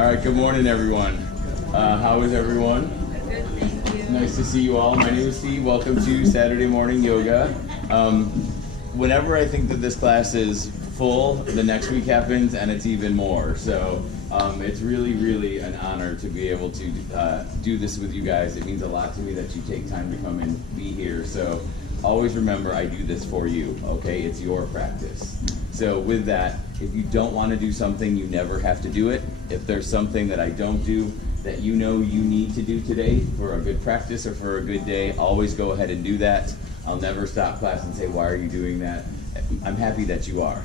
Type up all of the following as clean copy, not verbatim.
All right, good morning, everyone. How is everyone? Good, thank you. Nice to see you all. My name is Steve. Welcome to Saturday Morning Yoga. Whenever I think that this class is full, the next week happens and it's even more. So it's really an honor to be able to do this with you guys. It means a lot to me that you take time to come and be here. So always remember, I do this for you, okay? It's your practice. So with that, if you don't want to do something, you never have to do it. If there's something that I don't do that you know you need to do today for a good practice or for a good day, always go ahead and do that. I'll never stop class and say, why are you doing that? I'm happy that you are.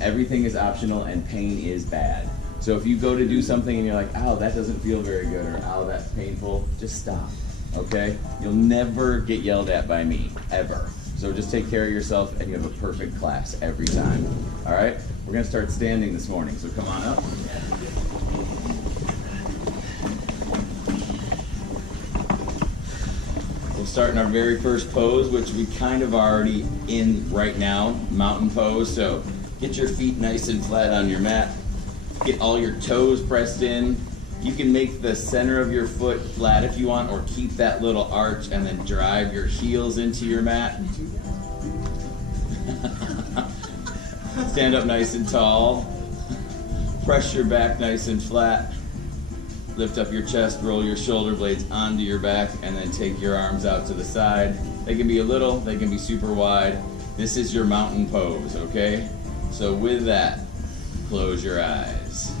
Everything is optional and pain is bad. So if you go to do something and you're like, ow, that doesn't feel very good, or ow, that's painful, just stop, okay? You'll never get yelled at by me, ever. So just take care of yourself and you have a perfect class every time, all right? We're gonna start standing this morning, so come on up. We'll start in our very first pose, which we kind of already in right now, mountain pose. So get your feet nice and flat on your mat. Get all your toes pressed in. You can make the center of your foot flat if you want, or keep that little arch and then drive your heels into your mat. Stand up nice and tall. Press your back nice and flat. Lift up your chest, roll your shoulder blades onto your back, and then take your arms out to the side. They can be a little, they can be super wide. This is your mountain pose, okay? So with that, close your eyes.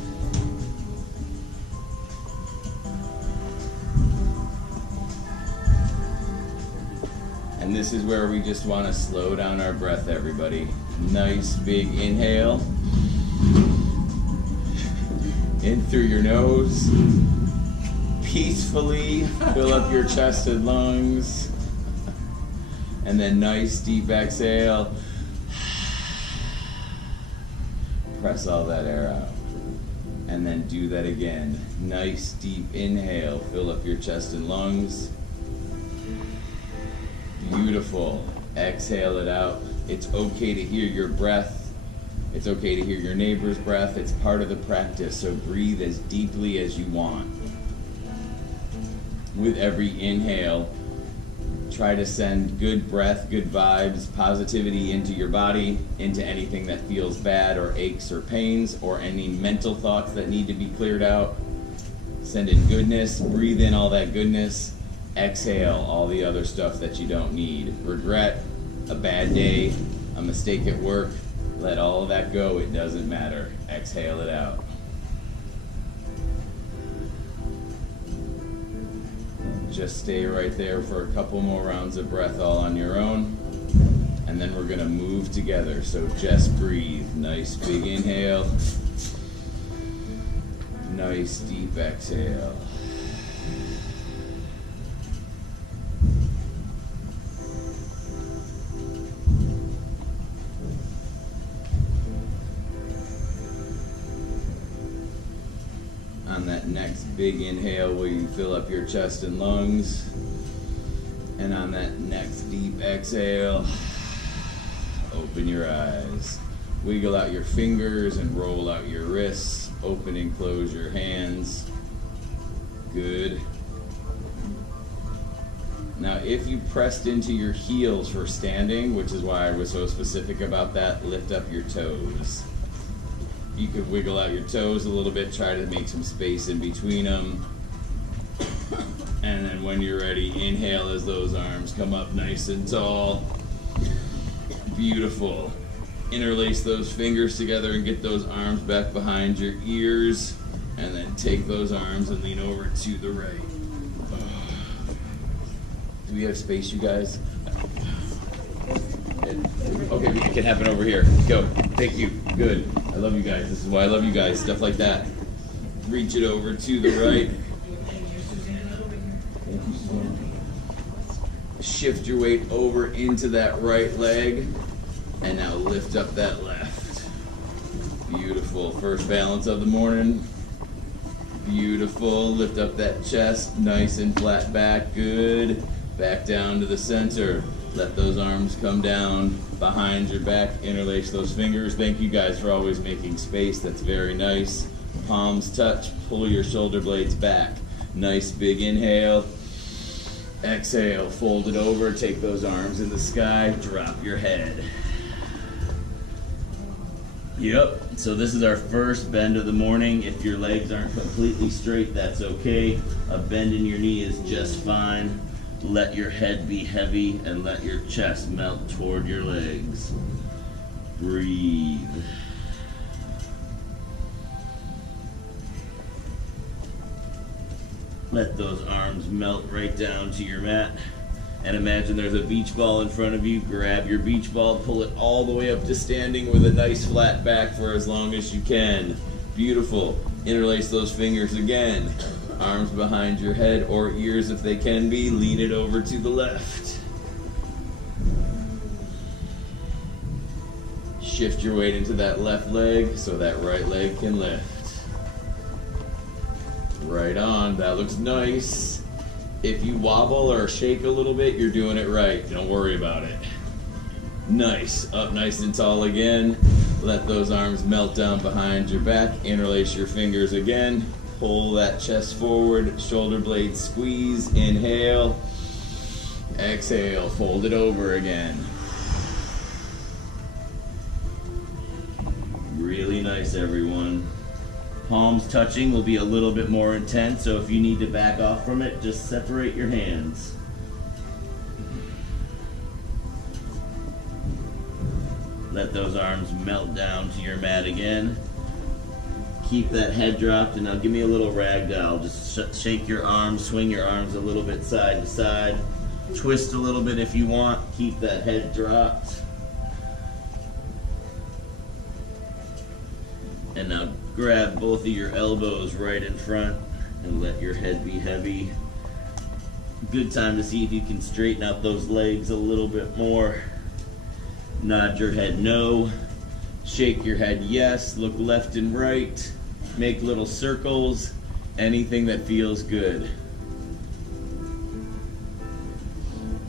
And this is where we just want to slow down our breath, everybody. Nice big inhale. In through your nose. Peacefully fill up your chest and lungs. And then nice deep exhale. Press all that air out. And then do that again. Nice deep inhale. Fill up your chest and lungs. Beautiful. Exhale it out. It's okay to hear your breath. It's okay to hear your neighbor's breath. It's part of the practice, so breathe as deeply as you want. With every inhale, try to send good breath, good vibes, positivity into your body, into anything that feels bad or aches or pains, or any mental thoughts that need to be cleared out. Send in goodness, breathe in all that goodness. Exhale all the other stuff that you don't need. Regret, a bad day, a mistake at work, let all of that go, it doesn't matter. Exhale it out. Just stay right there for a couple more rounds of breath all on your own. And then we're gonna move together, so just breathe. Nice big inhale. Nice deep exhale. On that next big inhale, will you fill up your chest and lungs? And on that next deep exhale, open your eyes. Wiggle out your fingers and roll out your wrists. Open and close your hands. Good. Now, if you pressed into your heels for standing, which is why I was so specific about that, lift up your toes. You could wiggle out your toes a little bit, try to make some space in between them. And then when you're ready, inhale as those arms come up nice and tall. Beautiful. Interlace those fingers together and get those arms back behind your ears. And then take those arms and lean over to the right. Do we have space, you guys? Okay, it can happen over here. Go. Thank you. Good. I love you guys. This is why I love you guys. Stuff like that. Reach it over to the right. Shift your weight over into that right leg. And now lift up that left. Beautiful. First balance of the morning. Beautiful. Lift up that chest. Nice and flat back. Good. Back down to the center. Let those arms come down behind your back. Interlace those fingers. Thank you guys for always making space. That's very nice. Palms touch, pull your shoulder blades back. Nice big inhale. Exhale, fold it over, take those arms in the sky, drop your head. Yep, so this is our first bend of the morning. If your legs aren't completely straight, that's okay. A bend in your knee is just fine. Let your head be heavy and let your chest melt toward your legs. Breathe. Let those arms melt right down to your mat. And imagine there's a beach ball in front of you. Grab your beach ball, pull it all the way up to standing with a nice flat back for as long as you can. Beautiful. Interlace those fingers again. Arms behind your head or ears if they can be. Lean it over to the left. Shift your weight into that left leg so that right leg can lift. Right on, that looks nice. If you wobble or shake a little bit, you're doing it right. Don't worry about it. Nice, up nice and tall again. Let those arms melt down behind your back. Interlace your fingers again. Pull that chest forward, shoulder blades squeeze. Inhale, exhale, fold it over again. Really nice, everyone. Palms touching will be a little bit more intense, so if you need to back off from it, just separate your hands. Let those arms melt down to your mat again. Keep that head dropped, and now give me a little ragdoll. Just shake your arms, swing your arms a little bit side to side. Twist a little bit if you want. Keep that head dropped. And now grab both of your elbows right in front and let your head be heavy. Good time to see if you can straighten out those legs a little bit more. Nod your head no. Shake your head yes. Look left and right. Make little circles. Anything that feels good.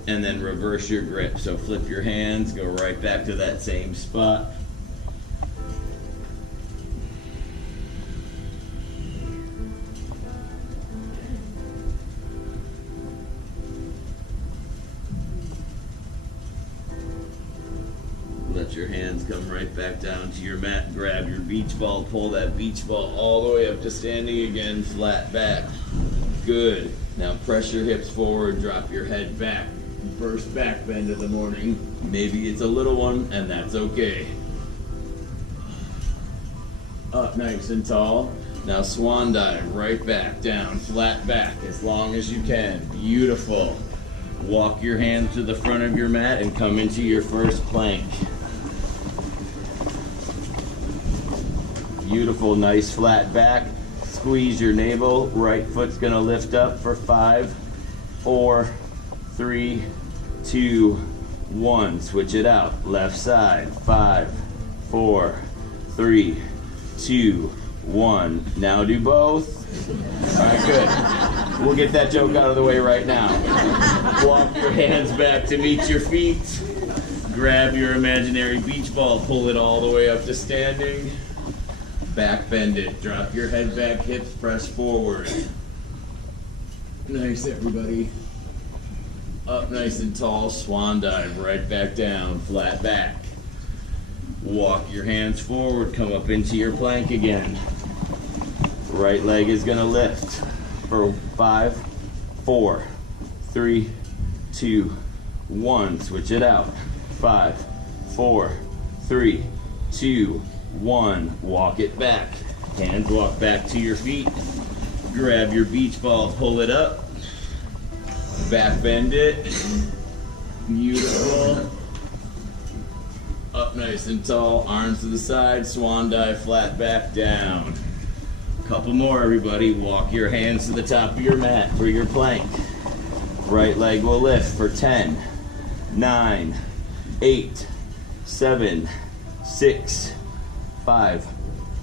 And then reverse your grip. So flip your hands, go right back to that same spot. Let your hands come right back down to your mat. Grab your beach ball. Pull that beach ball all the way up to standing again. Flat back. Good. Now press your hips forward. Drop your head back. First back bend of the morning. Maybe it's a little one, and that's okay. Up nice and tall. Now swan dive. Right back down. Flat back as long as you can. Beautiful. Walk your hands to the front of your mat and come into your first plank. Beautiful, nice flat back. Squeeze your navel. Right foot's gonna lift up for 5, 4, 3, 2, 1. Switch it out. Left side. 5, 4, 3, 2, 1. Now do both. All right, good. We'll get that joke out of the way right now. Walk your hands back to meet your feet. Grab your imaginary beach ball. Pull it all the way up to standing. Back bend it. Drop your head back, hips press forward. Nice, everybody. Up nice and tall, swan dive, right back down, flat back. Walk your hands forward, come up into your plank again. Right leg is gonna lift for 5, 4, 3, 2, 1. Switch it out. 5, 4, 3, 2, 1. Walk it back. Hands walk back to your feet. Grab your beach ball, pull it up. Back bend it. Beautiful. Up nice and tall, arms to the side, swan dive, flat back down. Couple more, everybody. Walk your hands to the top of your mat for your plank. Right leg will lift for 10, 9, 8, 7, 6, 5,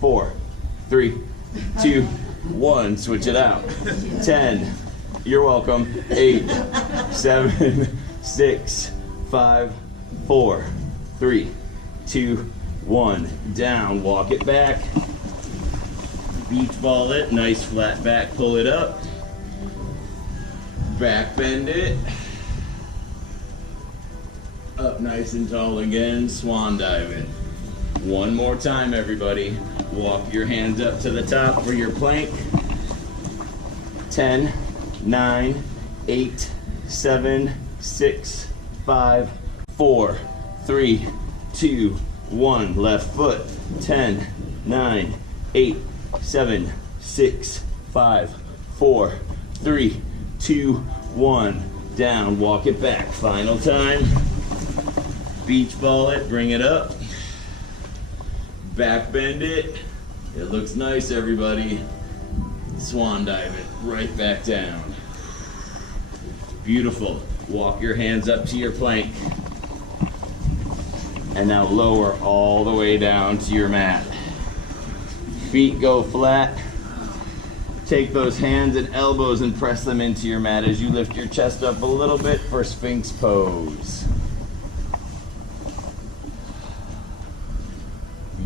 4, 3, 2, 1. Switch it out. 10. You're welcome. 8, 7, 6, 5, 4, 3, 2, 1. Down. Walk it back. Beach ball it, nice flat back, pull it up. Back bend it. Up nice and tall again, swan dive it. One more time, everybody. Walk your hands up to the top for your plank. 10, 9, 8, 7, 6, 5, 4, 3, 2, 1. Left foot. 10, 9, 8, 7, 6, 5, 4, 3, 2, 1. Down. Walk it back. Final time. Beach ball it. Bring it up. Back bend it. It looks nice, everybody. Swan dive it right back down. Beautiful. Walk your hands up to your plank. And now lower all the way down to your mat. Feet go flat. Take those hands and elbows and press them into your mat as you lift your chest up a little bit for Sphinx pose.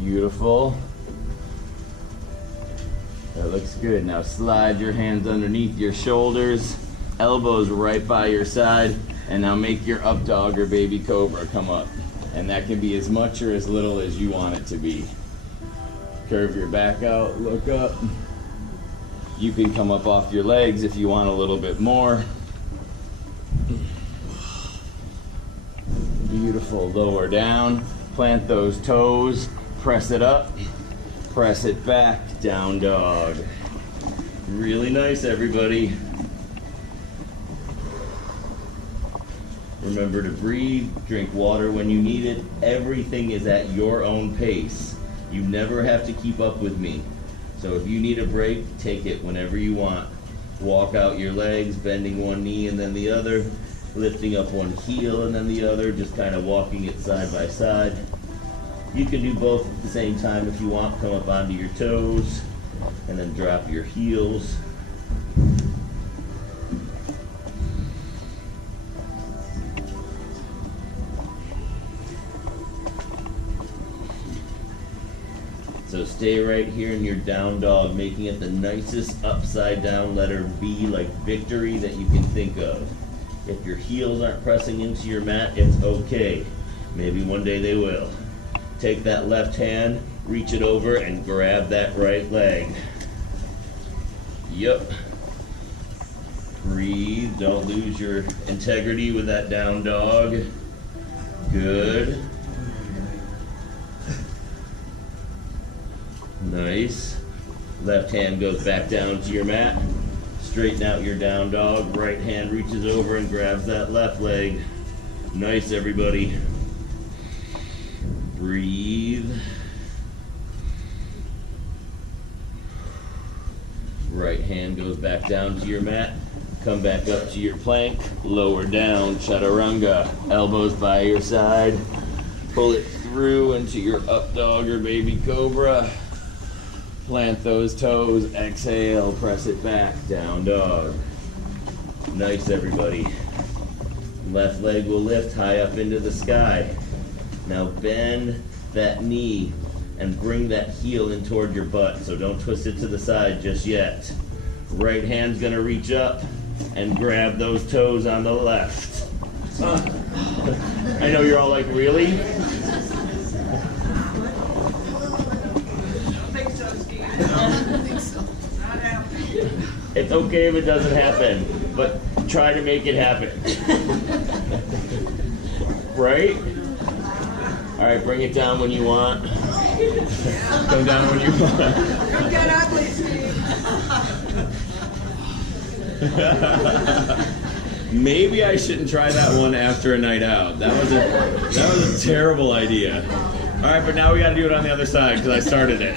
Beautiful. That looks good. Now slide your hands underneath your shoulders, elbows right by your side, and now make your up dog or baby cobra come up. And that can be as much or as little as you want it to be. Curve your back out, look up. You can come up off your legs if you want a little bit more. Beautiful. Lower down, plant those toes, press it up, press it back, down dog. Really nice, everybody. Remember to breathe, drink water when you need it. Everything is at your own pace. You never have to keep up with me. So if you need a break, take it whenever you want. Walk out your legs, bending one knee and then the other, lifting up one heel and then the other, just kind of walking it side by side. You can do both at the same time if you want. Come up onto your toes and then drop your heels. So stay right here in your down dog, making it the nicest upside down letter V like victory that you can think of. If your heels aren't pressing into your mat, it's okay. Maybe one day they will. Take that left hand, reach it over, and grab that right leg. Yup. Breathe. Don't lose your integrity with that down dog. Good. Nice. Left hand goes back down to your mat. Straighten out your down dog. Right hand reaches over and grabs that left leg. Nice, everybody. Breathe. Right hand goes back down to your mat. Come back up to your plank. Lower down, chaturanga. Elbows by your side. Pull it through into your up dog or baby cobra. Plant those toes. Exhale, press it back. Down dog. Nice, everybody. Left leg will lift high up into the sky. Now bend that knee and bring that heel in toward your butt. So don't twist it to the side just yet. Right hand's gonna reach up and grab those toes on the left. I know you're all like, really? I don't think so, Steve. I don't think so. Not happening. It's okay if it doesn't happen, but try to make it happen. Right? All right, bring it down when you want. Come down when you want. Don't get ugly, Steve. Maybe I shouldn't try that one after a night out. That was a terrible idea. All right, but now we got to do it on the other side because I started it.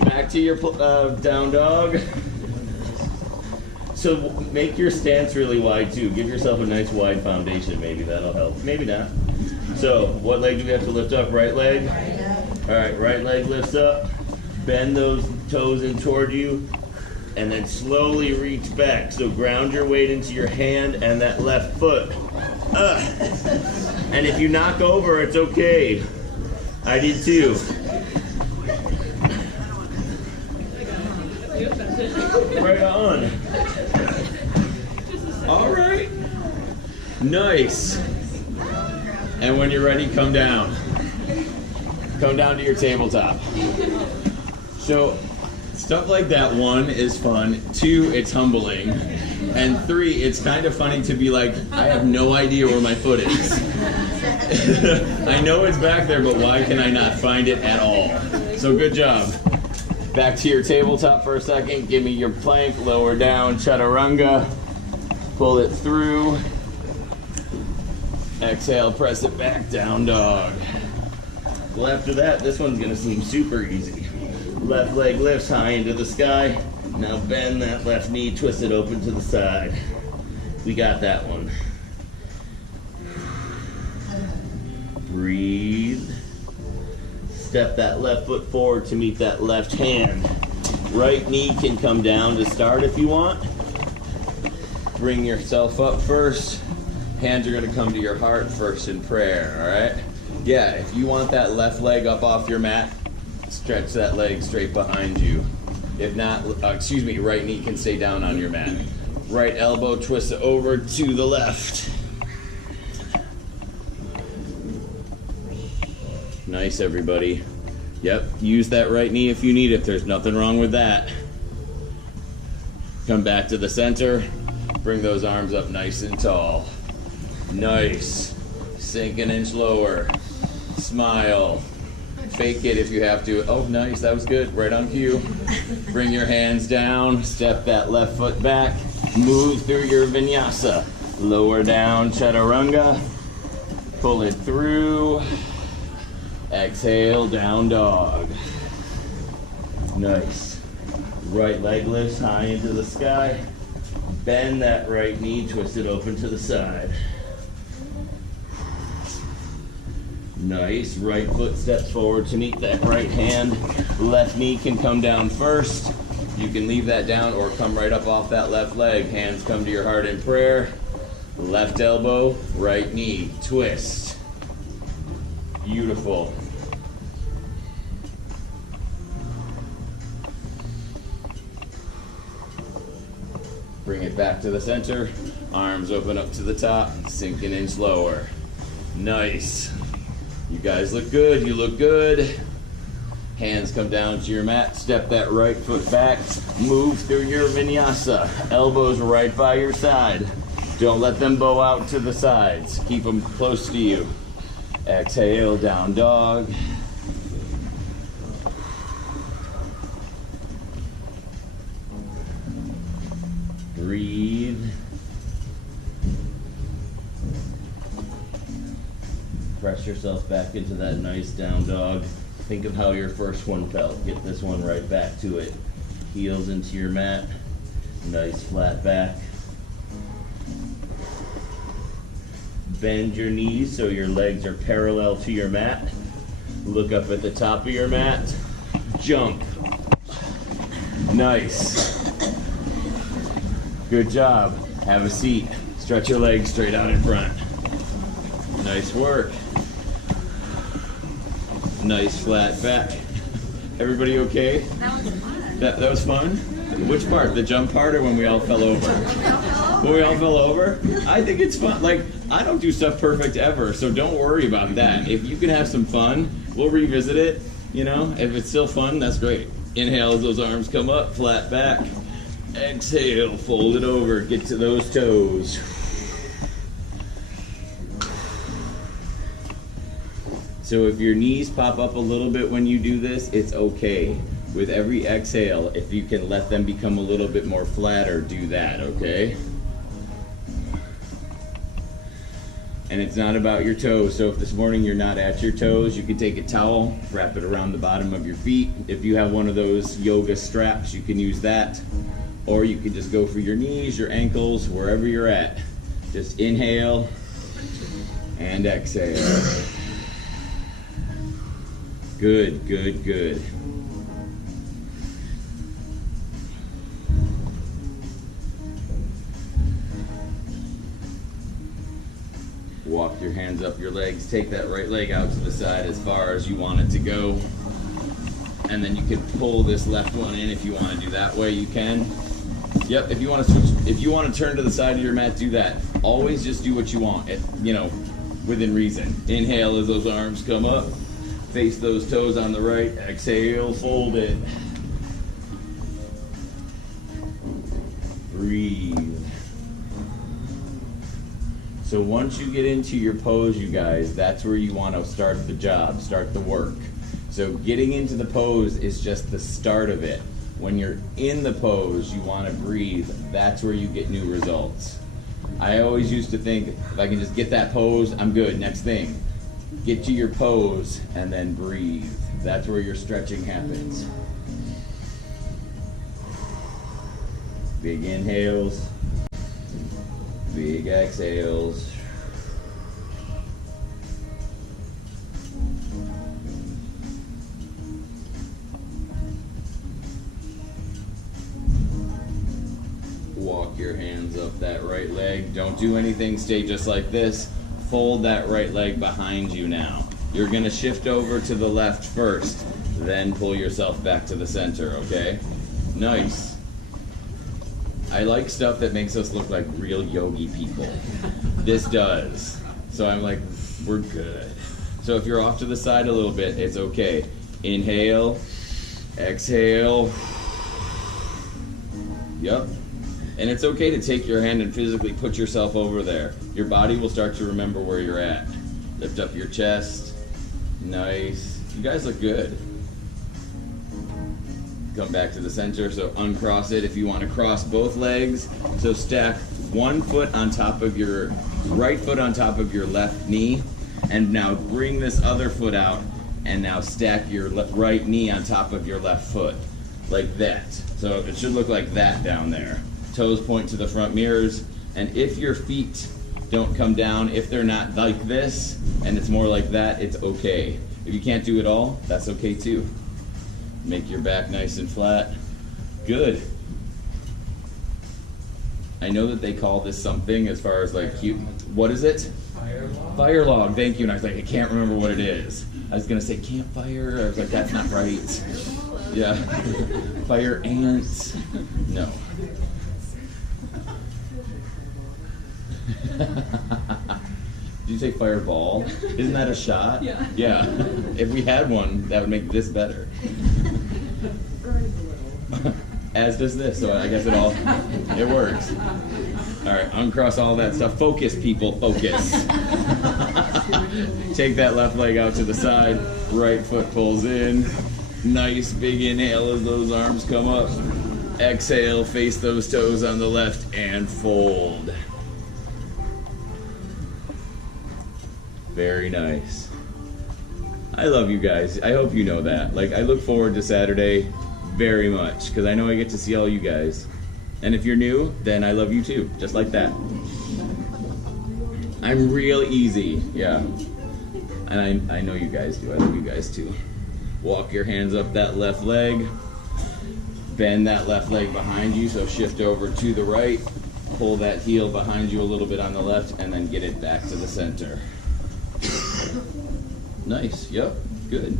Back to your down dog. So make your stance really wide too. Give yourself a nice wide foundation. Maybe that'll help. Maybe not. So what leg do we have to lift up? Right leg? All right, right leg lifts up. Bend those toes in toward you and then slowly reach back. So ground your weight into your hand and that left foot. And if you knock over, it's okay. I did too. Right on. All right. Nice. And when you're ready, come down. Come down to your tabletop. So, stuff like that, 1, is fun. 2, it's humbling. And 3, it's kind of funny to be like, I have no idea where my foot is. I know it's back there, but why can I not find it at all? So good job. Back to your tabletop for a second. Give me your plank, lower down, chaturanga. Pull it through. Exhale, press it back, down dog. Well, after that, this one's gonna seem super easy. Left leg lifts high into the sky. Now bend that left knee, twist it open to the side. We got that one. Breathe. Step that left foot forward to meet that left hand. Right knee can come down to start if you want. Bring yourself up first. Hands are gonna come to your heart first in prayer, all right? Yeah, if you want that left leg up off your mat, stretch that leg straight behind you. If not, right knee can stay down on your mat. Right elbow, twist it over to the left. Nice, everybody. Yep, use that right knee if you need it. There's nothing wrong with that. Come back to the center. Bring those arms up nice and tall. Nice. Sink an inch lower. Smile. Fake it if you have to. Oh, nice. That was good. Right on cue. Bring your hands down. Step that left foot back. Move through your vinyasa. Lower down, chaturanga. Pull it through. Exhale, down dog. Nice. Right leg lifts high into the sky. Bend that right knee, twist it open to the side. Nice. Right foot steps forward to meet that right hand. Left knee can come down first. You can leave that down or come right up off that left leg. Hands come to your heart in prayer. Left elbow, right knee, twist. Beautiful. Bring it back to the center. Arms open up to the top. Sink an inch lower. Nice. You guys look good. You look good. Hands come down to your mat. Step that right foot back. Move through your vinyasa. Elbows right by your side. Don't let them bow out to the sides. Keep them close to you. Exhale, down dog. Breathe. Press yourself back into that nice down dog. Think of how your first one felt. Get this one right back to it. Heels into your mat. Nice flat back. Bend your knees so your legs are parallel to your mat. Look up at the top of your mat. Jump. Nice. Good job. Have a seat. Stretch your legs straight out in front. Nice work. Nice flat back. Everybody okay? That was fun. That was fun? Which part? The jump part or when we all fell over? When we all fell over? I think it's fun. Like, I don't do stuff perfect ever, so don't worry about that. If you can have some fun, we'll revisit it. You know, if it's still fun, that's great. Inhale as those arms come up, flat back. Exhale, fold it over, get to those toes. So if your knees pop up a little bit when you do this, it's okay. With every exhale, if you can let them become a little bit more flatter, do that, okay? And it's not about your toes. So if this morning you're not at your toes, you can take a towel, wrap it around the bottom of your feet. If you have one of those yoga straps, you can use that. Or you can just go for your knees, your ankles, wherever you're at. Just inhale and exhale. Good, good, good. Walk your hands up your legs. Take that right leg out to the side as far as you want it to go. and then you can pull this left one in if you want to do that way, you can. Yep, if you want to switch, if you want to turn to the side of your mat, do that. Always just do what you want, you know, within reason. Inhale as those arms come up. Face those toes on the right. Exhale, fold it. Breathe. So once you get into your pose, you guys, that's where you want to start the job, start the work. So getting into the pose is just the start of it. When you're in the pose, you want to breathe. That's where you get new results. I always used to think, if I can just get that pose, I'm good, next thing. Get to your pose and then breathe. That's where your stretching happens. Big inhales, big exhales. Walk your hands up that right leg. Don't do anything, stay just like this. Fold that right leg behind you now. You're gonna shift over to the left first, then pull yourself back to the center, okay? Nice. I like stuff that makes us look like real yogi people. This does. So I'm like, we're good. So if you're off to the side a little bit, it's okay. Inhale, exhale. Yep. And it's okay to take your hand and physically put yourself over there. Your body will start to remember where you're at. Lift up your chest. Nice. You guys look good. Come back to the center, so uncross it if you want to cross both legs. So stack one foot on top of your right foot on top of your left knee, and now bring this other foot out, and now stack your right knee on top of your left foot, like that. So it should look like that down there. Toes point to the front mirrors, and if your feet don't come down, if they're not like this, and it's more like that, it's okay. If you can't do it all, that's okay too. Make your back nice and flat. Good. I know that they call this something as far as like cute. What is it? Fire log. Fire log, thank you. And I was like, I can't remember what it is. I was gonna say campfire. I was like, that's not right. Yeah. Fire ants. No. Did you say fireball? Isn't that a shot? Yeah. Yeah. If we had one, that would make this better. As does this, so I guess it works. All right, uncross all that stuff. Focus, people, focus. Take that left leg out to the side. Right foot pulls in. Nice big inhale as those arms come up. Exhale, face those toes on the left and fold. Very nice. I love you guys. I hope you know that. Like, I look forward to Saturday very much because I know I get to see all you guys. And if you're new, then I love you too, just like that. I'm real easy, yeah. And I know you guys do. I love you guys too. Walk your hands up that left leg. Bend that left leg behind you, so shift over to the right. Pull that heel behind you a little bit on the left, and then get it back to the center. Nice, yep, good.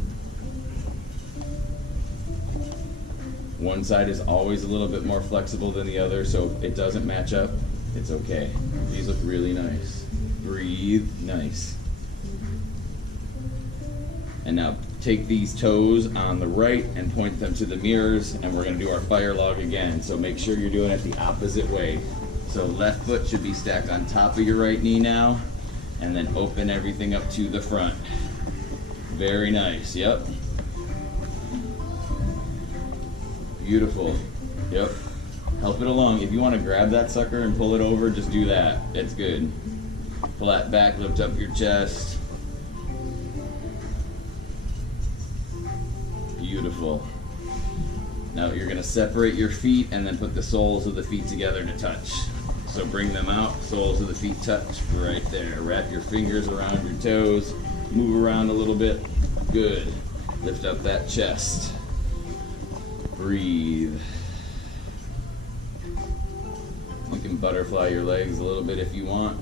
One side is always a little bit more flexible than the other, so if it doesn't match up, it's okay. These look really nice. Breathe, nice. And now take these toes on the right and point them to the mirrors, and we're gonna do our fire log again. So make sure you're doing it the opposite way. So left foot should be stacked on top of your right knee now, and then open everything up to the front. Very nice, yep. Beautiful, yep. Help it along. If you want to grab that sucker and pull it over, just do that. It's good. Flat back, lift up your chest. Beautiful. Now you're gonna separate your feet and then put the soles of the feet together to touch. So bring them out, soles of the feet touch, right there. Wrap your fingers around your toes, move around a little bit. Good. Lift up that chest. Breathe. You can butterfly your legs a little bit if you want.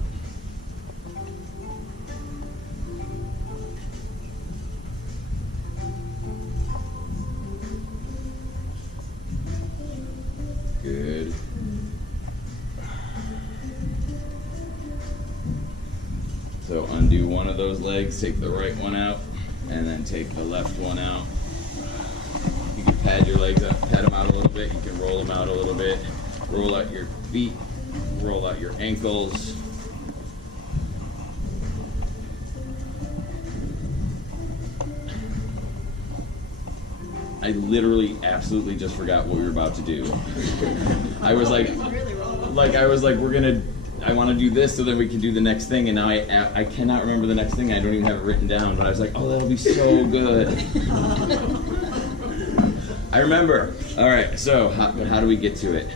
undo one of those legs, take the right one out, and then take the left one out. You can pad your legs up, pad them out a little bit. You can roll them out a little bit. Roll out your feet, roll out your ankles. I literally absolutely just forgot what we were about to do. I was like, I want to do this so then we can do the next thing, and now I cannot remember the next thing. I don't even have it written down, but I was like, oh, that'll be so good. I remember. All right, so how do we get to it?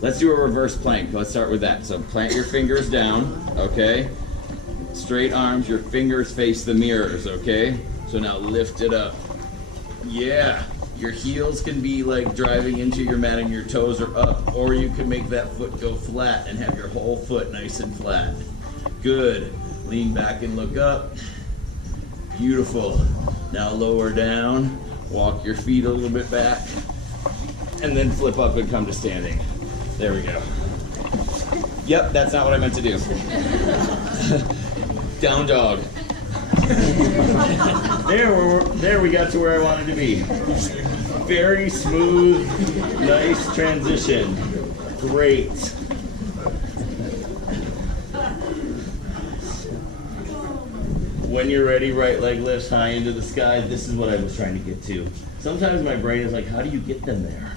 Let's do a reverse plank. Let's start with that. So plant your fingers down, okay? Straight arms, your fingers face the mirrors, okay? So now lift it up. Yeah, your heels can be like driving into your mat and your toes are up, or you can make that foot go flat and have your whole foot nice and flat. Good. Lean back and look up. Beautiful. Now lower down, walk your feet a little bit back, and then flip up and come to standing. There we go. Yep, that's not what I meant to do. Down dog. There we got to where I wanted to be. Very smooth, nice transition. Great. When you're ready, right leg lifts high into the sky. This is what I was trying to get to. Sometimes my brain is like, how do you get them there?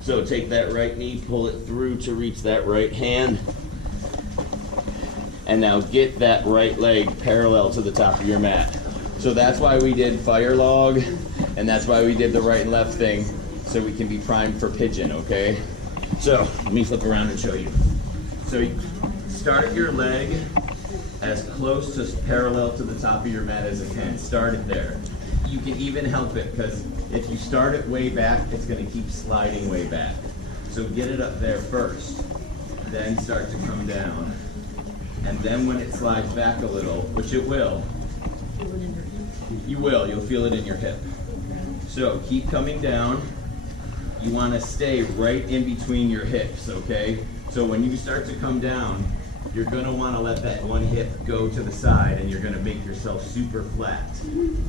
So take that right knee, pull it through to reach that right hand. And now get that right leg parallel to the top of your mat. So that's why we did fire log, and that's why we did the right and left thing, so we can be primed for pigeon, okay? So let me flip around and show you. So you start your leg as close to parallel to the top of your mat as it can. Start it there. You can even help it, because if you start it way back, it's gonna keep sliding way back. So get it up there first, then start to come down. And then when it slides back a little, which it will, you'll feel it in your hip. So keep coming down. You want to stay right in between your hips, okay? So when you start to come down, you're going to want to let that one hip go to the side, and you're going to make yourself super flat.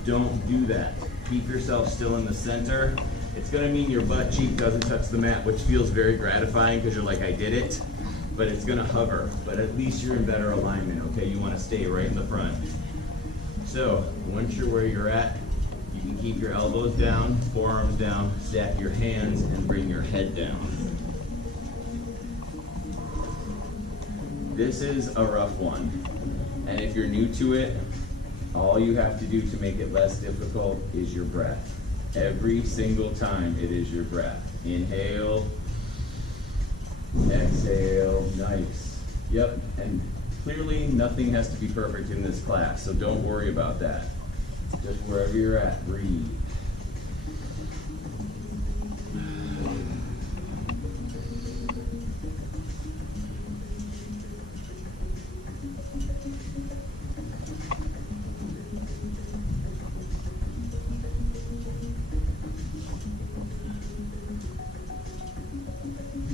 Don't do that. Keep yourself still in the center. It's going to mean your butt cheek doesn't touch the mat, which feels very gratifying because you're like, I did it. But it's gonna hover, but at least you're in better alignment, okay? You wanna stay right in the front. So, once you're where you're at, you can keep your elbows down, forearms down, stack your hands, and bring your head down. This is a rough one, and if you're new to it, all you have to do to make it less difficult is your breath. Every single time it is your breath. Inhale, exhale, nice. Yep, and clearly nothing has to be perfect in this class, so don't worry about that. Just wherever you're at, breathe.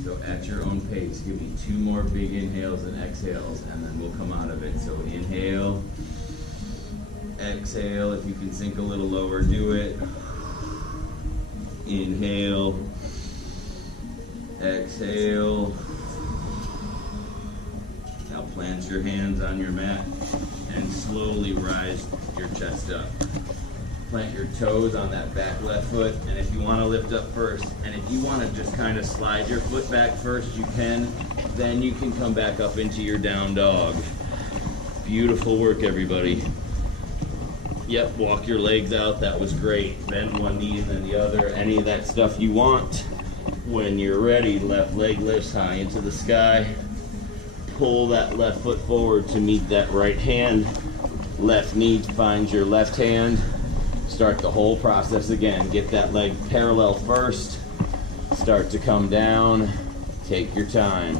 So at your own pace, give me 2 more big inhales and exhales, and then we'll come out of it. So inhale, exhale. If you can sink a little lower, do it. Inhale, exhale. Now plant your hands on your mat and slowly rise your chest up. Plant your toes on that back left foot, and if you want to lift up first, and if you want to just kind of slide your foot back first, you can. Then you can come back up into your down dog. Beautiful work, everybody. Yep, walk your legs out. That was great. Bend one knee and then the other. Any of that stuff you want. When you're ready, left leg lifts high into the sky. Pull that left foot forward to meet that right hand. Left knee finds your left hand. Start the whole process again. Get that leg parallel first. Start to come down. Take your time.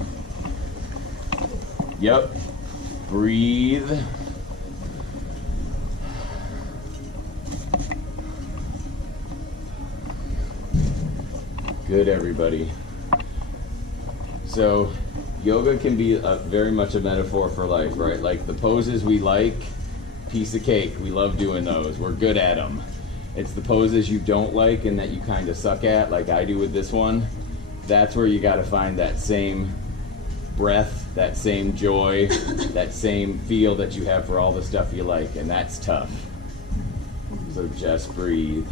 Yep. Breathe. Good, everybody. So yoga can be very much a metaphor for life, right? Like the poses we like, piece of cake. We love doing those. We're good at them. It's the poses you don't like and that you kind of suck at, like I do with this one. That's where you got to find that same breath, that same joy, that same feel that you have for all the stuff you like, and that's tough. So just breathe.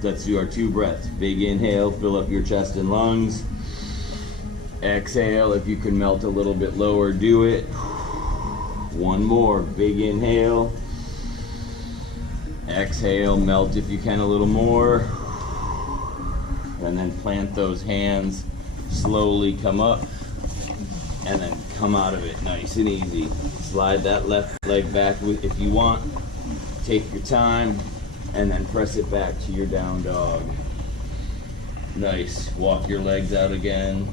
Let's do our 2 breaths. Big inhale, fill up your chest and lungs. Exhale, if you can melt a little bit lower, do it. 1 more, big inhale. Exhale, melt if you can a little more. And then plant those hands, slowly come up, and then come out of it nice and easy. Slide that left leg back if you want. Take your time. And then press it back to your down dog. Nice. Walk your legs out again.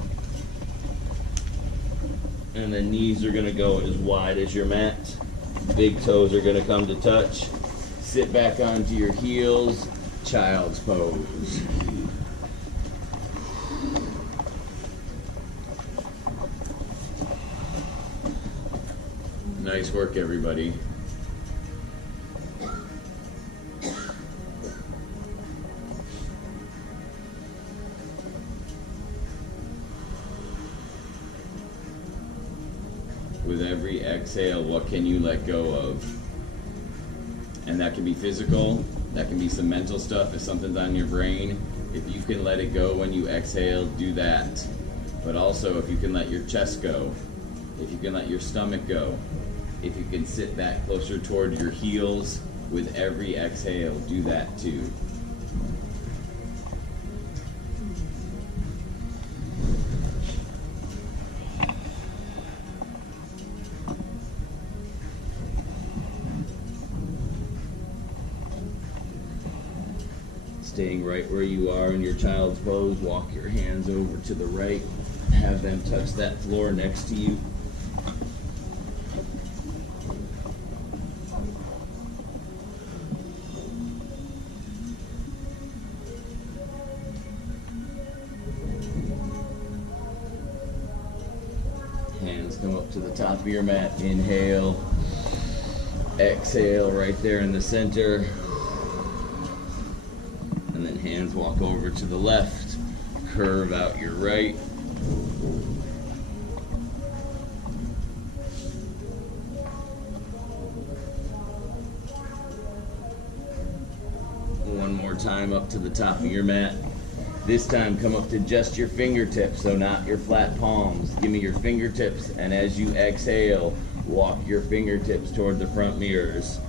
And the knees are gonna go as wide as your mat. Big toes are gonna come to touch. Sit back onto your heels. Child's pose. Nice work, everybody. With every exhale, what can you let go of? And that can be physical, that can be some mental stuff if something's on your brain. If you can let it go when you exhale, do that. But also if you can let your chest go, if you can let your stomach go, if you can sit back closer toward your heels with every exhale, do that too. Staying right where you are in your child's pose, walk your hands over to the right, have them touch that floor next to you. Hands come up to the top of your mat, inhale, exhale right there in the center. And then hands walk over to the left, curve out your right. One more time up to the top of your mat. This time come up to just your fingertips, so not your flat palms. Give me your fingertips, and as you exhale, walk your fingertips toward the front mirrors.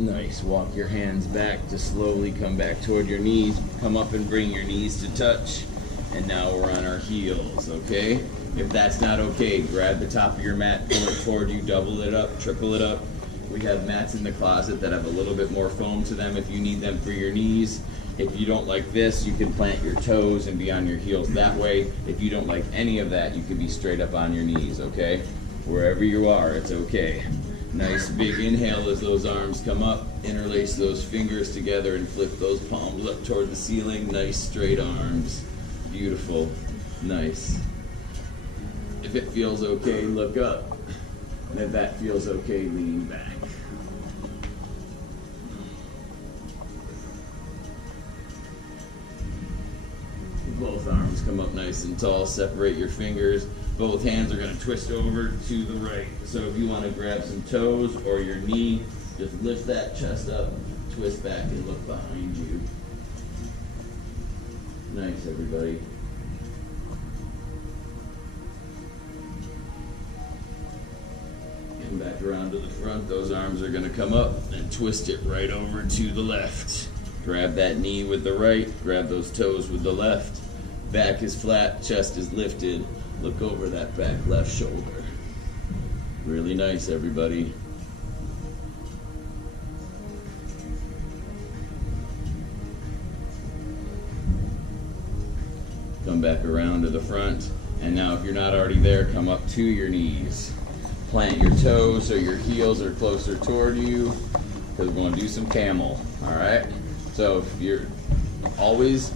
Nice. Walk your hands back to slowly come back toward your knees. Come up and bring your knees to touch. And now we're on our heels, okay? If that's not okay, grab the top of your mat, pull it toward you, double it up, triple it up. We have mats in the closet that have a little bit more foam to them if you need them for your knees. If you don't like this, you can plant your toes and be on your heels that way. If you don't like any of that, you can be straight up on your knees, okay? Wherever you are, it's okay. Nice big inhale as those arms come up. Interlace those fingers together and flip those palms up toward the ceiling. Nice straight arms. Beautiful. Nice. If it feels okay, look up. And if that feels okay, lean back. Both arms come up nice and tall. Separate your fingers. Both hands are going to twist over to the right. So if you want to grab some toes or your knee, just lift that chest up, twist back and look behind you. Nice, everybody. Come back around to the front. Those arms are going to come up and twist it right over to the left. Grab that knee with the right, grab those toes with the left. Back is flat, chest is lifted. Look over that back left shoulder. Really nice, everybody. Come back around to the front. And now if you're not already there, come up to your knees. Plant your toes so your heels are closer toward you, because we're going to do some camel, all right? So if you're always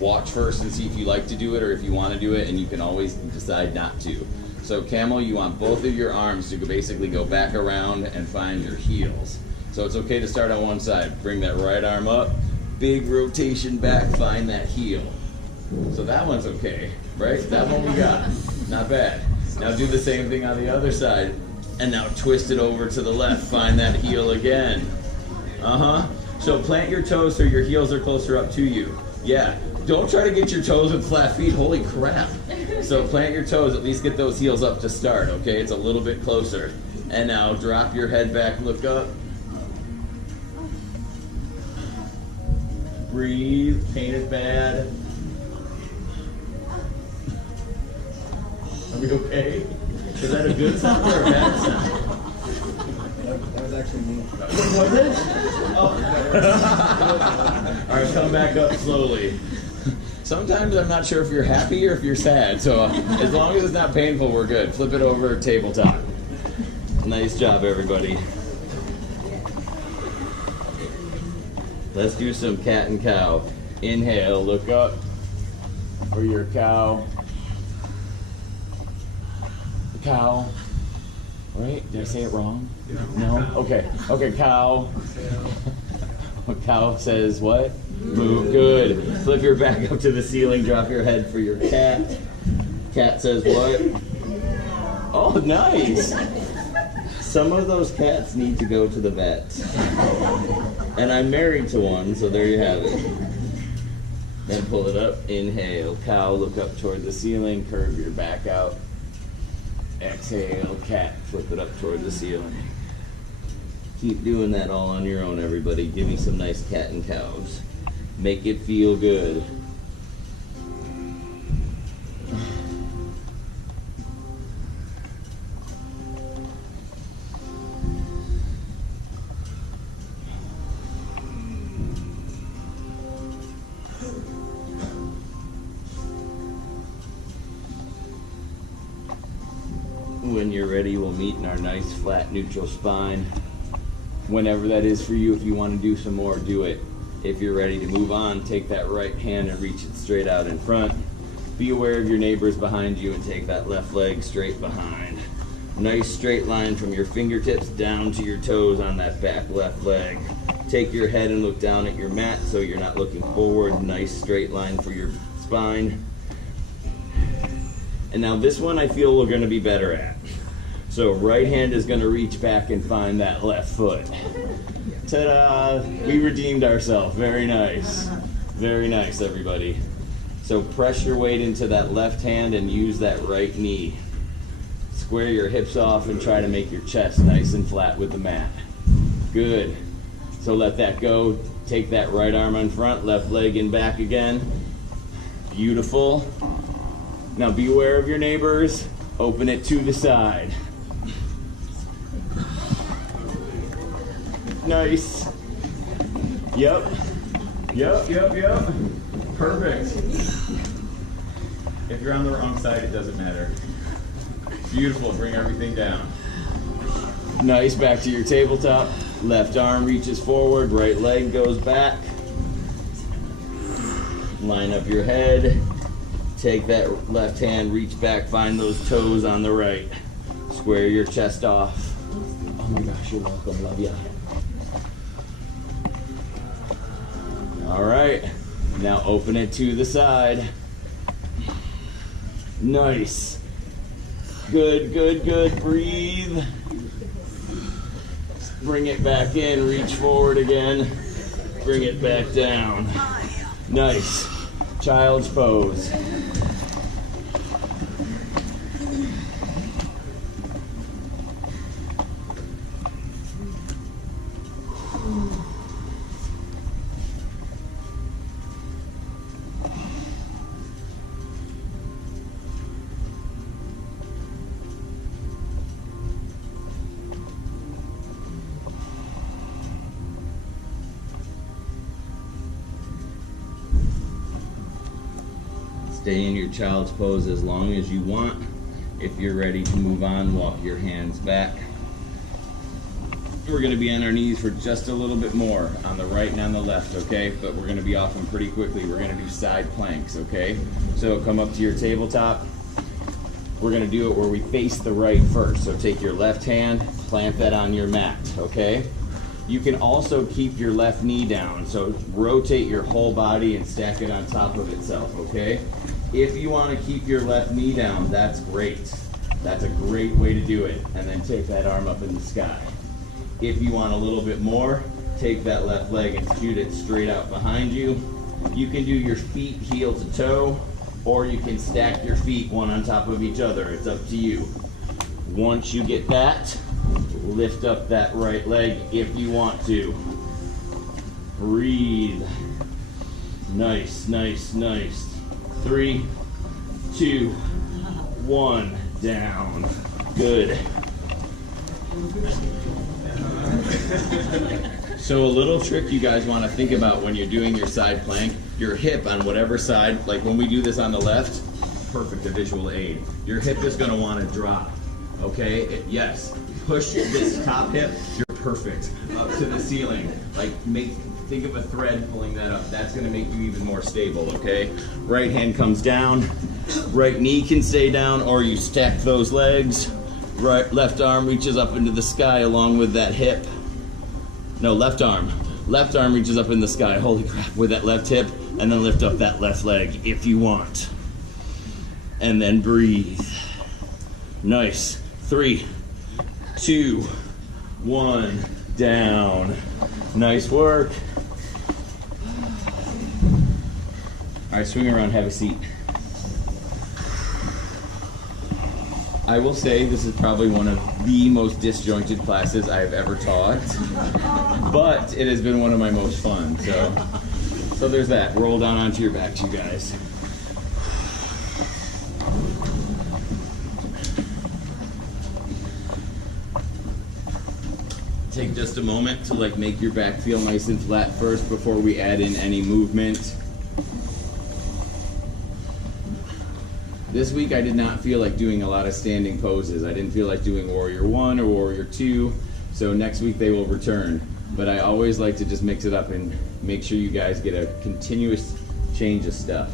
watch first and see if you like to do it or if you want to do it, and you can always decide not to. So camel, you want both of your arms to basically go back around and find your heels. So it's okay to start on one side. Bring that right arm up, big rotation back, find that heel. So that one's okay, right? That one we got, not bad. Now do the same thing on the other side, and now twist it over to the left, find that heel again. So plant your toes so your heels are closer up to you. Yeah, don't try to get your toes with flat feet, holy crap. So plant your toes, at least get those heels up to start, okay? It's a little bit closer. And now drop your head back, look up. Breathe, pain is bad. Are we okay? Is that a good sound or a bad sound? That was actually me. Was it? Oh. All right, come back up slowly. Sometimes I'm not sure if you're happy or if you're sad, so as long as it's not painful, we're good. Flip it over, tabletop. Nice job, everybody. Let's do some cat and cow. Inhale, look up for your cow. Cow. Right? Did I say it wrong? No? Okay. Okay, cow. Cow says what? Move. Good. Flip your back up to the ceiling. Drop your head for your cat. Cat says what? Oh, nice. Some of those cats need to go to the vet. And I'm married to one, so there you have it. Then pull it up. Inhale. Cow, look up toward the ceiling. Curve your back out. Exhale, cat, flip it up toward the ceiling. Keep doing that all on your own, everybody. Give me some nice cat and cows. Make it feel good. When you're ready, we'll meet in our nice flat neutral spine. Whenever that is for you, if you want to do some more, do it. If you're ready to move on, take that right hand and reach it straight out in front. Be aware of your neighbors behind you and take that left leg straight behind. Nice straight line from your fingertips down to your toes on that back left leg. Take your head and look down at your mat so you're not looking forward. Nice straight line for your spine. And now this one I feel we're going to be better at. So right hand is going to reach back and find that left foot. Ta-da! We redeemed ourselves. Very nice. Very nice, everybody. So press your weight into that left hand and use that right knee. Square your hips off and try to make your chest nice and flat with the mat. Good. So let that go. Take that right arm in front, left leg in back again. Beautiful. Now be aware of your neighbors. Open it to the side. Nice. Yep. Perfect. If you're on the wrong side, it doesn't matter. Beautiful. Bring everything down. Nice. Back to your tabletop. Left arm reaches forward. Right leg goes back. Line up your head. Take that left hand, reach back, find those toes on the right. Square your chest off. Oh my gosh, you're welcome, love ya. All right, now open it to the side. Nice. Good, breathe. Bring it back in, reach forward again. Bring it back down. Nice. Child's pose. Stay in your child's pose as long as you want. If you're ready to move on, walk your hands back. We're going to be on our knees for just a little bit more on the right and on the left, okay? But we're going to be off them pretty quickly. We're going to do side planks, okay? So come up to your tabletop. We're going to do it where we face the right first. So take your left hand, plant that on your mat, okay? You can also keep your left knee down. So rotate your whole body and stack it on top of itself, okay? If you want to keep your left knee down, that's great. That's a great way to do it. And then take that arm up in the sky. If you want a little bit more, take that left leg and shoot it straight out behind you. You can do your feet heel to toe, or you can stack your feet one on top of each other. It's up to you. Once you get that, lift up that right leg if you want to. Breathe. Nice, nice, nice. 3, 2, 1, down. Good. So a little trick you guys want to think about when you're doing your side plank, your hip on whatever side, like when we do this on the left, perfect, a visual aid. Your hip is going to want to drop, okay? Yes, push this top hip, you're perfect, up to the ceiling. Like think of a thread pulling that up. That's going to make you even more stable, okay? Right hand comes down, right knee can stay down, or you stack those legs. Right, left arm reaches up into the sky along with that hip. No, left arm. Left arm reaches up in the sky, holy crap, with that left hip, and then lift up that left leg if you want. And then breathe. Nice. 3, 2, 1, down. Nice work. All right, swing around, have a seat. I will say this is probably one of the most disjointed classes I've ever taught, but it has been one of my most fun. So there's that. Roll down onto your backs, you guys. Take just a moment to make your back feel nice and flat first before we add in any movement. This week I did not feel like doing a lot of standing poses. I didn't feel like doing Warrior 1 or Warrior 2, so next week they will return. But I always like to just mix it up and make sure you guys get a continuous change of stuff.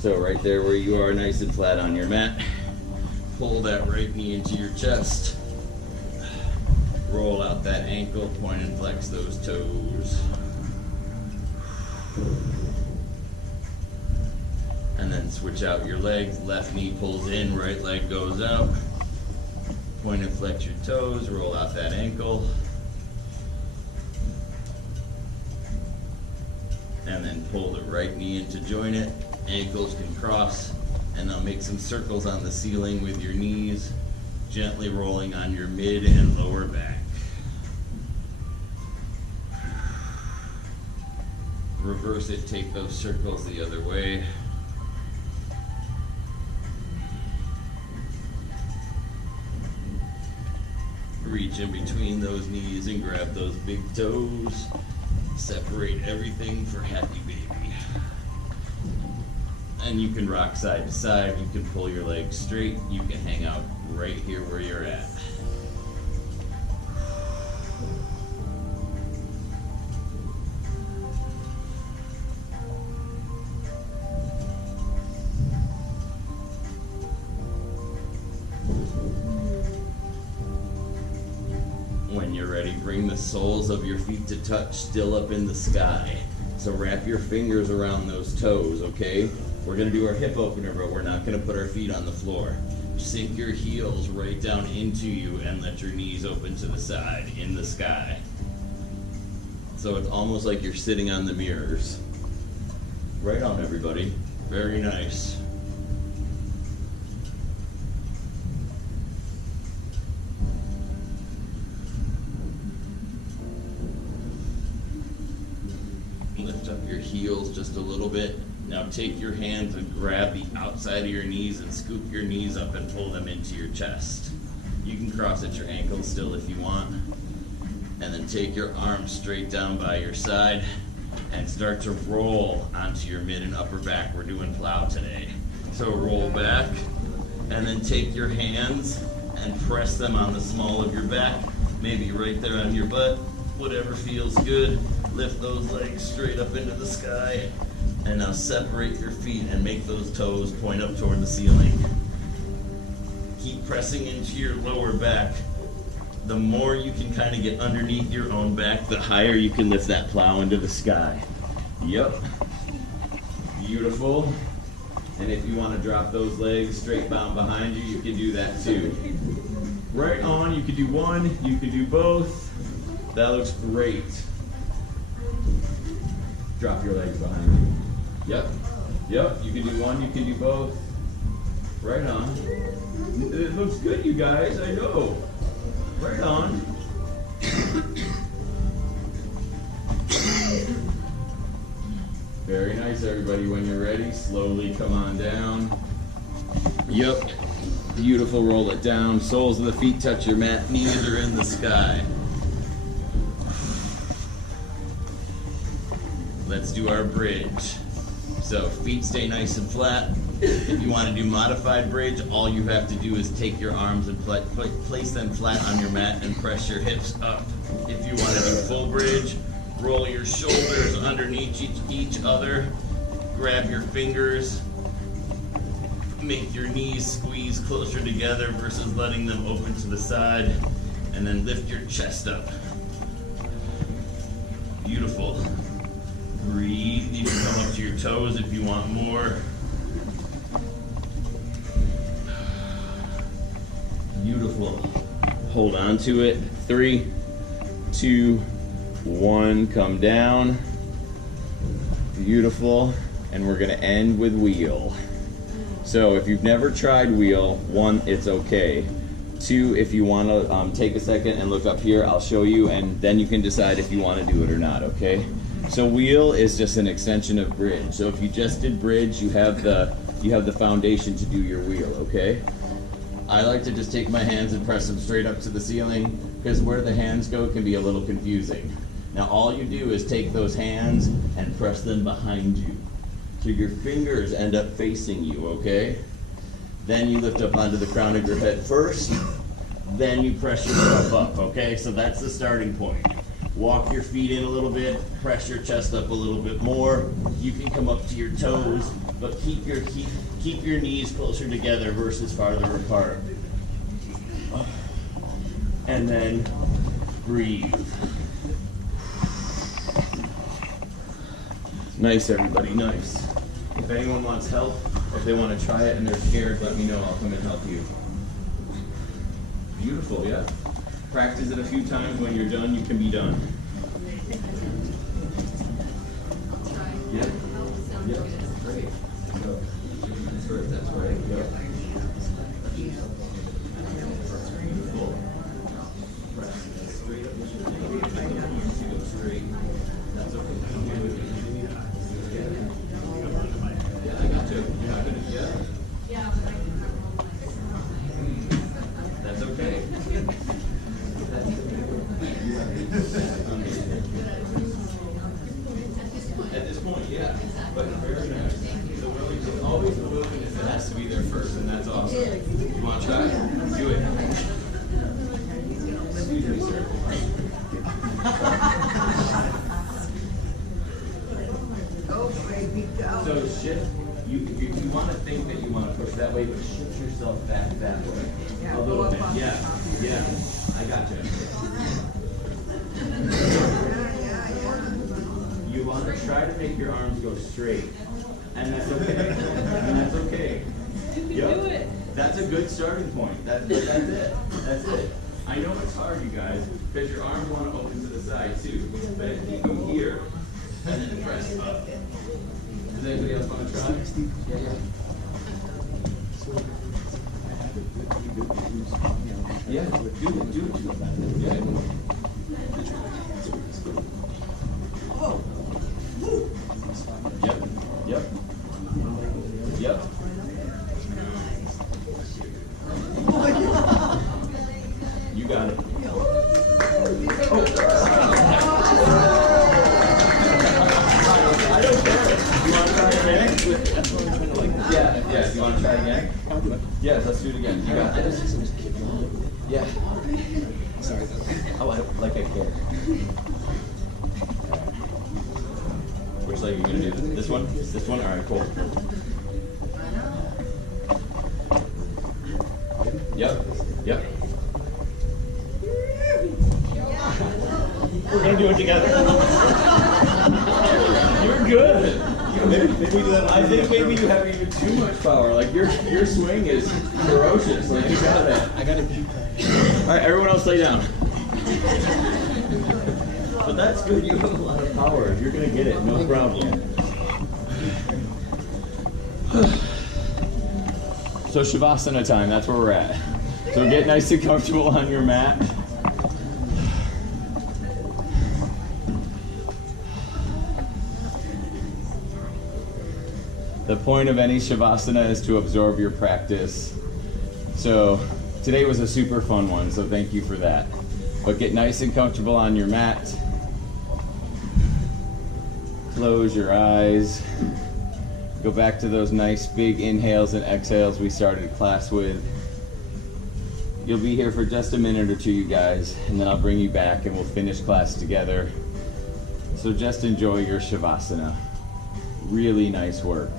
So right there where you are, nice and flat on your mat, pull that right knee into your chest, roll out that ankle, point and flex those toes. And then switch out your legs. Left knee pulls in, right leg goes out. Point and flex your toes, roll out that ankle. And then pull the right knee in to join it. Ankles can cross, and now make some circles on the ceiling with your knees, gently rolling on your mid and lower back. Reverse it, take those circles the other way. Reach in between those knees and grab those big toes. Separate everything for happy baby. And you can rock side to side. You can pull your legs straight. You can hang out right here where you're at. When you're ready, bring the soles of your feet to touch, still up in the sky. So wrap your fingers around those toes, okay? We're gonna do our hip opener, but we're not gonna put our feet on the floor. Sink your heels right down into you and let your knees open to the side in the sky. So it's almost like you're sitting on the mirrors. Right on, everybody. Very nice. Lift up your heels just a little bit. Now take your hands and grab the outside of your knees and scoop your knees up and pull them into your chest. You can cross at your ankles still if you want. And then take your arms straight down by your side and start to roll onto your mid and upper back. We're doing plow today. So roll back, and then take your hands and press them on the small of your back, maybe right there on your butt, whatever feels good. Lift those legs straight up into the sky, and now separate your feet and make those toes point up toward the ceiling. Keep pressing into your lower back. The more you can kind of get underneath your own back, the higher you can lift that plow into the sky. Yep. Beautiful. And if you want to drop those legs straight bound behind you, you can do that too. Right on, you can do one, you can do both. That looks great. Drop your legs behind you. Yep. Yep, you can do one, you can do both. Right on. It looks good, you guys, I know. Right on. Very nice, everybody. When you're ready, slowly come on down. Yep. Beautiful, roll it down. Soles of the feet touch your mat, knees are in the sky. Let's do our bridge. So feet stay nice and flat. If you want to do modified bridge, all you have to do is take your arms and place them flat on your mat and press your hips up. If you want to do full bridge, roll your shoulders underneath each other, grab your fingers, make your knees squeeze closer together versus letting them open to the side, and then lift your chest up. Beautiful. Breathe. You can come up to your toes if you want more. Beautiful. Hold on to it. 3, 2, 1. Come down. Beautiful. And we're going to end with wheel. So if you've never tried wheel, 1, it's okay. 2, if you want to take a second and look up here, I'll show you, and then you can decide if you want to do it or not, okay? So wheel is just an extension of bridge. So if you just did bridge, you have the foundation to do your wheel, okay? I like to just take my hands and press them straight up to the ceiling, because where the hands go can be a little confusing. Now all you do is take those hands and press them behind you. So your fingers end up facing you, okay? Then you lift up onto the crown of your head first, then you press yourself up, okay? So that's the starting point. Walk your feet in a little bit, press your chest up a little bit more. You can come up to your toes, but keep your knees closer together versus farther apart. And then breathe. Nice, everybody, nice. If anyone wants help, if they want to try it and they're scared, let me know. I'll come and help you. Beautiful, yeah. Practice it a few times. When you're done, you can be done. Yep. Yep. Great. So, that's right. Yep. Beautiful. Press straight up. Go straight. That's okay. Yeah, I got you. You're not gonna. Yeah. That's okay. At this point, yeah, but very nice. The willingness, always the willingness that has to be there first, and that's awesome. You want to try? Do it. Excuse me, sir. Go, baby, go. So shift. You want to think that you want to push that way, but shift yourself back that way. Yeah, A little bit. go up. Yeah. Yeah. I got you. You want to try to make your arms go straight, and that's okay. And that's okay. You can do it. That's a good starting point. That's it. That's it. I know it's hard, you guys, because your arms want to open to the side too. But if you go here and then press up. Does anybody else want to try? Yeah. Do it. Yeah. Yep. Yep. You got it. Oh. Yeah, do you want to try again? Yeah, let's do it again. You got this? Yeah. Sorry. Oh, like I care. Which leg are you going to do? This one? This one? Alright, cool. Yep. Yep. We're going to do it together. You're good. Maybe we do that. I think maybe you have even too much power. Like your swing is ferocious. Like you got it. I gotta keep All right, everyone else lay down. But that's good. You have a lot of power. You're gonna get it. No problem. So Shavasana time. That's where we're at. So get nice and comfortable on your mat. The point of any Shavasana is to absorb your practice. So today was a super fun one, so thank you for that. But get nice and comfortable on your mat. Close your eyes. Go back to those nice big inhales and exhales we started class with. You'll be here for just a minute or two, you guys, and then I'll bring you back and we'll finish class together. So just enjoy your Shavasana. Really nice work.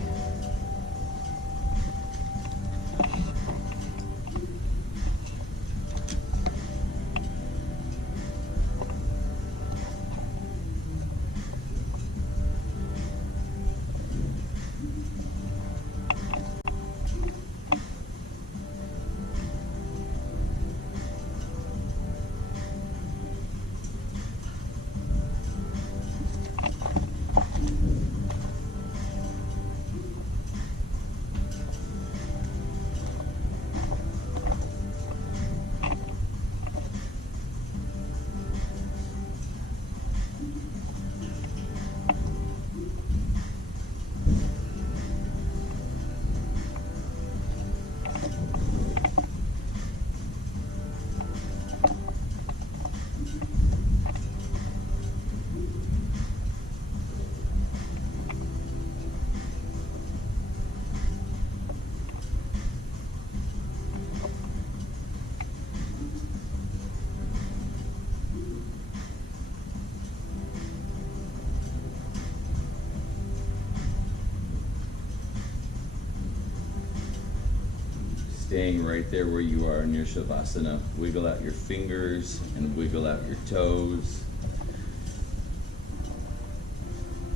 Staying right there where you are in your Shavasana. Wiggle out your fingers and wiggle out your toes.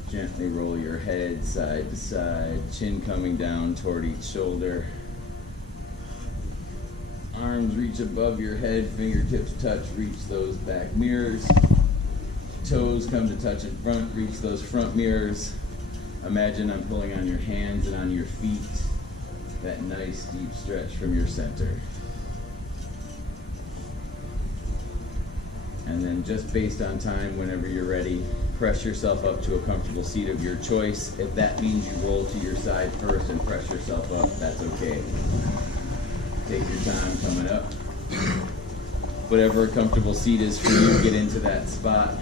Gently roll your head side to side, chin coming down toward each shoulder. Arms reach above your head, fingertips touch, reach those back mirrors. Toes come to touch in front, reach those front mirrors. Imagine I'm pulling on your hands and on your feet. That nice deep stretch from your center. And then just based on time, whenever you're ready, press yourself up to a comfortable seat of your choice. If that means you roll to your side first and press yourself up, that's okay. Take your time coming up. Whatever a comfortable seat is for you, get into that spot.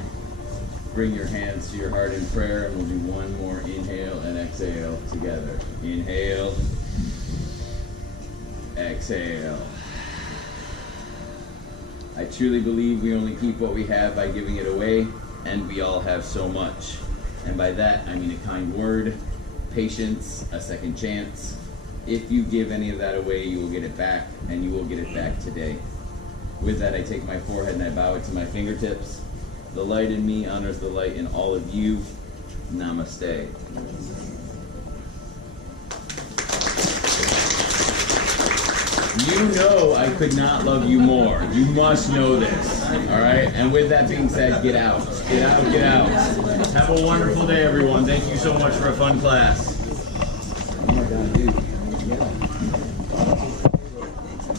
Bring your hands to your heart in prayer, and we'll do one more inhale and exhale together. Inhale. Exhale. I truly believe we only keep what we have by giving it away, and we all have so much. And by that, I mean a kind word, patience, a second chance. If you give any of that away, you will get it back, and you will get it back today. With that, I take my forehead and I bow it to my fingertips. The light in me honors the light in all of you. Namaste. You know I could not love you more. You must know this. All right? And with that being said, get out. Get out, get out. Have a wonderful day, everyone. Thank you so much for a fun class. Oh my God, dude. Yeah.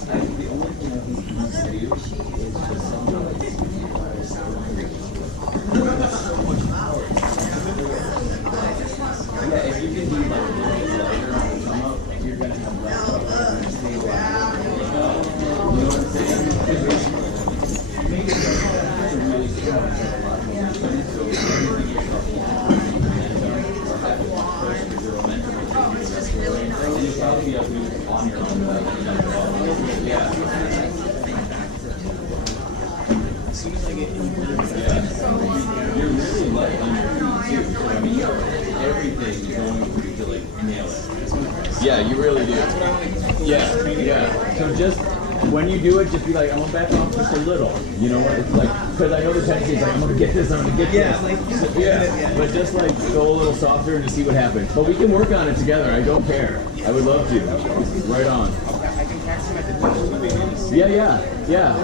The only thing I think you can do is just somehow so much power. Yeah, if you can do like a little bit lighter on the come up, you're gonna have less power and stay alive. You know what I'm saying? Make it really strong. So everything yourself or have one person or mentally. probably be able to do it on your own. Yeah. As soon as I get in here, You're really light on your feet too. So, I mean, everything is going for you to like nail it. yeah, you really do. Yeah, yeah. So just when you do it, just be like, I'm gonna back off just a little. You know what? It's like, because I know the tendency is like, I'm gonna get this, I'm gonna get this. So, yeah. But just like go a little softer and to see what happens. But we can work on it together. I don't care. I would love to. Right on. I can text him at the beach. Yeah, yeah, yeah.